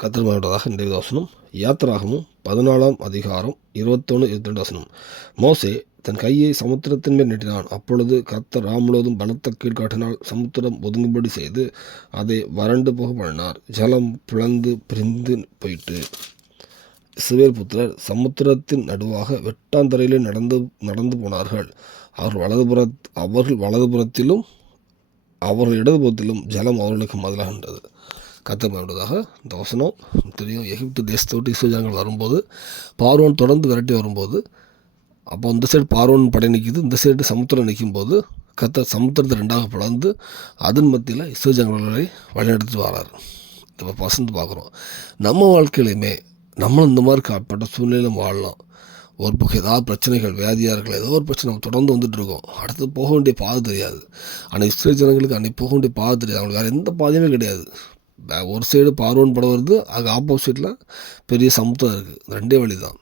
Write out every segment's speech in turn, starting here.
கத்திரமாவட்டதாக இன்றைய வசனம் யாத்திராகமும் 14ஆம் அதிகாரம் 21-22 வசனம். மோசே தன் கையை சமுத்திரத்தின் மேல் நீட்டினான். அப்பொழுது கர்த்தர் முழுவதும் பலத்த கீழ்காட்டினால் சமுத்திரம் ஒதுங்கும்படி செய்து அதை வறண்டு போக பண்ணினார். ஜலம் பிளந்து பிரிந்து போயிட்டு. இஸ்ரவேல் புத்திரர் சமுத்திரத்தின் நடுவாக வெட்டாந்தரையிலே நடந்து போனார்கள். அவர்கள் வலதுபுறத்திலும் அவர்கள் இடதுபுறத்திலும் ஜலம் அவர்களுக்கு மதிலாகின்றது. கத்தப்பட்டதாக இந்த வசனம் தெரியும். எகிப்து தேசத்தை விட்டு இஸ்ரவேல் ஜனங்கள் வரும்போது பார்வோன் தொடர்ந்து விரட்டி வரும்போது, அப்போ இந்த சைடு பார்வோன் படை நிற்கிது, இந்த சைடு சமுத்திரம் நிற்கும் போது கர்த்தர் சமுத்திரத்தை ரெண்டாக பிளந்து அதன் மத்தியில் இஸ்ரவேல் ஜனங்களை வழிநடத்திட்டு வரார். இப்போ வசந்து பார்க்குறோம். நம்ம வாழ்க்கையிலையுமே நம்மளும் இந்த மாதிரி காப்பட்ட சூழ்நிலையிலும் வாழலாம். ஒரு பக்கம் ஏதாவது பிரச்சனைகள், வியாதியாக இருக்கல, ஏதோ ஒரு பிரச்சனை நம்ம தொடர்ந்து வந்துட்டுருக்கோம். அடுத்து போக வேண்டிய பாதை தெரியாது. ஆனால் இஸ்ரவேல் ஜனங்களுக்கு அன்றைக்கி போக வேண்டிய பாதை தெரியாது. அவங்களுக்கு வேறு எந்த பாதையுமே கிடையாது. ஒரு சைடு பார்வோன் படம் வருது, அது ஆப்போசிட்டில் பெரிய சமுத்திரம் இருக்குது. ரெண்டே வழி தான்.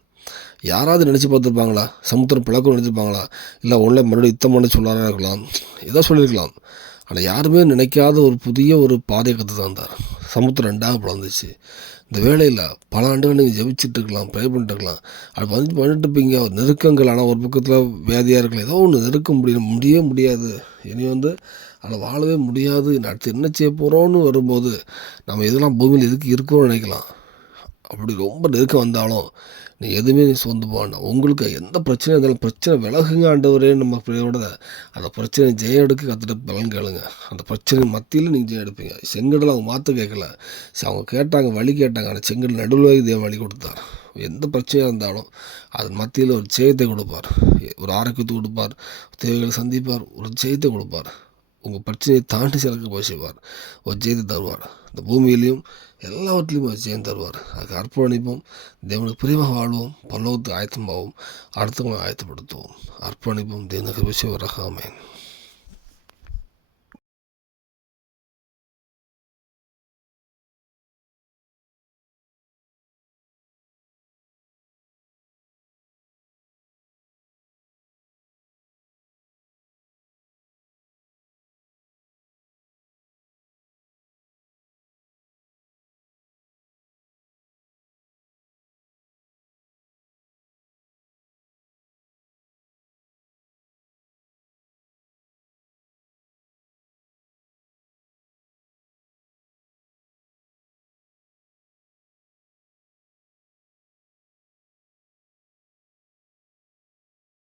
யாராவது நினச்சி பார்த்துருப்பாங்களா? சமுத்திரம் பிளக்கம் நினச்சிருப்பாங்களா? இல்லை ஒன்றை மறுபடியும் யுத்தம் பண்ணி சொல்லாரா இருக்கலாம், ஏதோ சொல்லியிருக்கலாம். ஆனால் யாருமே நினைக்காத ஒரு புதிய ஒரு பாதையை கற்று தான் இருந்தார். சமுத்திரம் ரெண்டாக பிளந்துச்சு. இந்த வேளையில் பல ஆண்டுகள் நீங்கள் ஜெபிச்சுட்டு இருக்கலாம், ப்ரே பண்ணிட்டு இருக்கலாம். அது பண்ணிட்டு இருப்பீங்க. ஒரு நெருக்கங்கள், ஆனால் ஒரு பக்கத்தில் வியாதியாக இருக்கலாம், ஏதோ ஒன்று நெருக்க முடியவே முடியாது. இனி அதில் வாழவே முடியாது, அடுத்து என்ன செய்ய போகிறோன்னு வரும்போது நம்ம எதெல்லாம் பூமியில் எதுக்கு இருக்கிறோன்னு நினைக்கலாம். அப்படி ரொம்ப நெருக்கம் வந்தாலும் நீ எதுவுமே சோர்ந்து போகணும். உங்களுக்கு எந்த பிரச்சனையும் இருந்தாலும் பிரச்சனை விலகுங்க ஆண்டவரே நம்ம பிள்ளையோட அந்த பிரச்சனை ஜெயம் எடுக்க கற்றுட்டு பலன் கேளுங்க. அந்த பிரச்சனை மத்தியில் நீங்கள் ஜெயம் எடுப்பீங்க. செங்கடல் அவங்க மாற்ற கேட்கல, அவங்க கேட்டாங்க, வழி கேட்டாங்க. ஆனால் செங்கடல் நடுவில் தேவன் வழி கொடுத்தார். எந்த பிரச்சனையாக இருந்தாலும் அதன் மத்தியில் ஒரு ஜெயத்தை கொடுப்பார், ஒரு ஆரோக்கியத்தை கொடுப்பார், தேவைகளை சந்திப்பார், ஒரு ஜெயத்தை கொடுப்பார். உங்கள் பிரச்சனையை தாண்டி சிலருக்கு போய் செய்வார், ஒரு ஜெயத்தை தருவார். இந்த பூமியிலையும் எல்லாவற்றிலையும் ஒரு ஜெயம் தருவார். அதுக்கு அர்ப்பணிப்போம், தேவனுக்கு பிரியமாக வாழ்வோம், பரலோகத்துக்கு ஆயத்தமாகவும் அடுத்தவங்களை ஆயத்தப்படுத்துவோம். அர்ப்பணிப்போம், தேவனுக்கு விஷயம் ஆமென்.